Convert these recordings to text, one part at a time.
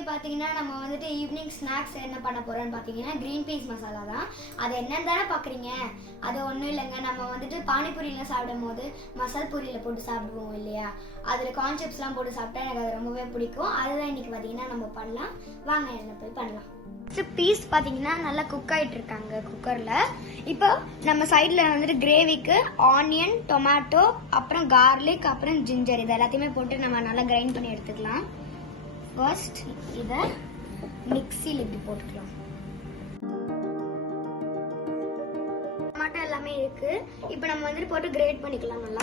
இன்னைக்கு பார்த்தீங்கன்னா நம்ம வந்துட்டு ஈவினிங் ஸ்நாக்ஸ் என்ன பண்ண போகிறோம்னு பார்த்தீங்கன்னா க்ரீன் பீஸ் மசாலா தான். அது என்னன்னு தானே பார்க்குறீங்க? அது ஒன்றும் இல்லைங்க. நம்ம வந்துட்டு பானிபூரியில் சாப்பிடும் போது மசால் பூரியில் போட்டு சாப்பிடுவோம் இல்லையா? அதில் கான்செப்ட்ஸ்லாம் போட்டு சாப்பிட்டா எனக்கு அது ரொம்பவே பிடிக்கும். அதுதான் இன்னைக்கு பார்த்தீங்கன்னா நம்ம பண்ணலாம். வாங்க என்ன போய் பண்ணலாம். பீஸ் பார்த்தீங்கன்னா நல்லா குக் ஆகிட்டு இருக்காங்க குக்கரில். இப்போ நம்ம சைடில் வந்துட்டு கிரேவிக்கு ஆனியன், டொமேட்டோ, அப்புறம் கார்லிக், அப்புறம் ஜிஞ்சர் இது எல்லாத்தையுமே போட்டு நம்ம நல்லா கிரைண்ட் பண்ணி எடுத்துக்கலாம். ஃபர்ஸ்ட் இதை மிக்ஸியில் இப்படி போட்டுக்கலாம். டொமேட்டோ எல்லாமே இருக்கு. இப்போ நம்ம வந்துட்டு போட்டு கிரேட் பண்ணிக்கலாம். நல்லா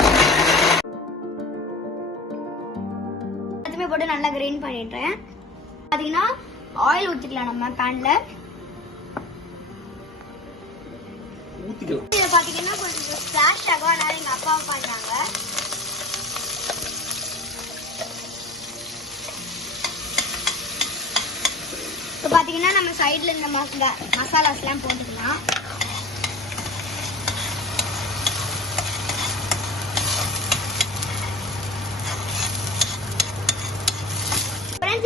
எல்லாத்தையுமே போட்டு நல்லா கிரைண்ட் பண்ணிட்டேன். பார்த்தீங்கன்னா ஆயில் ஊற்றிக்கலாம். நம்ம பேன்ல இதை பார்த்தீங்கன்னா கொஞ்சம் ஸ்பிளாஷ் ஆகும். அதனால எங்கள் அப்பாவை பண்ணாங்க. இப்போ பார்த்தீங்கன்னா நம்ம சைடில் இந்த மசாலாஸ்லாம் போட்டுக்கலாம்.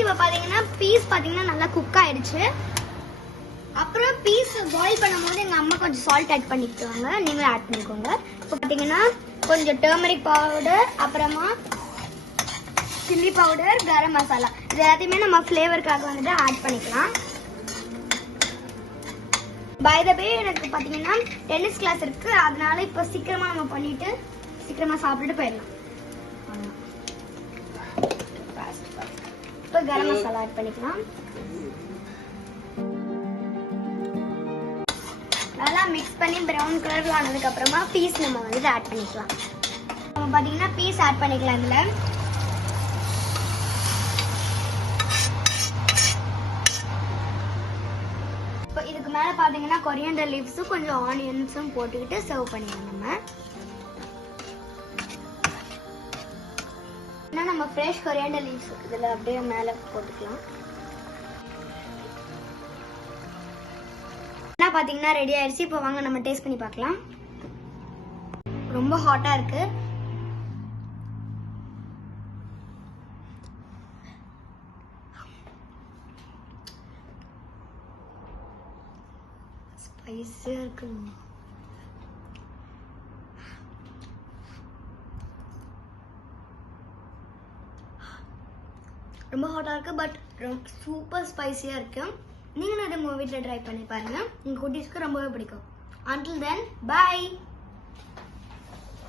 இப்போ பார்த்தீங்கன்னா பீஸ் பார்த்தீங்கன்னா நல்லா குக் ஆயிடுச்சு. அப்புறம் பீஸ் பாயில் பண்ணும்போது எங்கள் அம்மா கொஞ்சம் சால்ட் ஆட் பண்ணிக்குவாங்க. நீங்களும் ஆட் பண்ணிக்கோங்க. இப்போ பார்த்தீங்கன்னா கொஞ்சம் டர்மரிக் பவுடர், அப்புறமா சில்லி பவுடர், கரம் மசாலா இது எல்லாத்தையுமே நம்ம ஃப்ளேவருக்காக வந்துட்டு ஆட் பண்ணிக்கலாம். பை த வே எனக்கு பார்த்தீங்கன்னா டென்னிஸ் கிளாஸ் இருக்கு. அதனால இப்போ சீக்கிரமாக நம்ம பண்ணிட்டு சீக்கிரமாக சாப்பிட்டுட்டு போயிடலாம். இப்போ கரம் மசாலா ஆட் பண்ணிக்கலாம். நல்லா மிக்ஸ் பண்ணி ப்ரௌன் கலர்ல ஆனதுக்கு அப்புறமா பீஸ் நம்ம வந்துட்டு ஆட் பண்ணிக்கலாம். நம்ம பார்த்தீங்கன்னா பீஸ் ஆட் பண்ணிக்கலாம். இதில் இப்போ இதுக்கு மேலே பார்த்தீங்கன்னா கொரியண்டர் லீவ்ஸும் கொஞ்சம் ஆனியன்ஸும் போட்டுக்கிட்டு சர்வ் பண்ணிடலாம். நம்ம ஃப்ரெஷ் கொரியாண்டர் லீவ்ஸ் இதில் அப்படியே மேலே போட்டுக்கலாம். என்ன பார்த்தீங்கன்னா ரெடி ஆயிடுச்சு. இப்போ வாங்க நம்ம டேஸ்ட் பண்ணி பார்க்கலாம். ரொம்ப ஹாட்டாக இருக்கு. ஸ்பைஸியாக இருக்கு. ரொம்ப ஹாட்டாக இருக்குது. பட் சூப்பர் ஸ்பைஸியாக இருக்கு. நீங்களும் அதை உங்கள் வீட்டில் ட்ரை பண்ணி பாருங்கள். உங்கள் குட்டீஸ்க்கு ரொம்பவே பிடிக்கும். Until then, bye.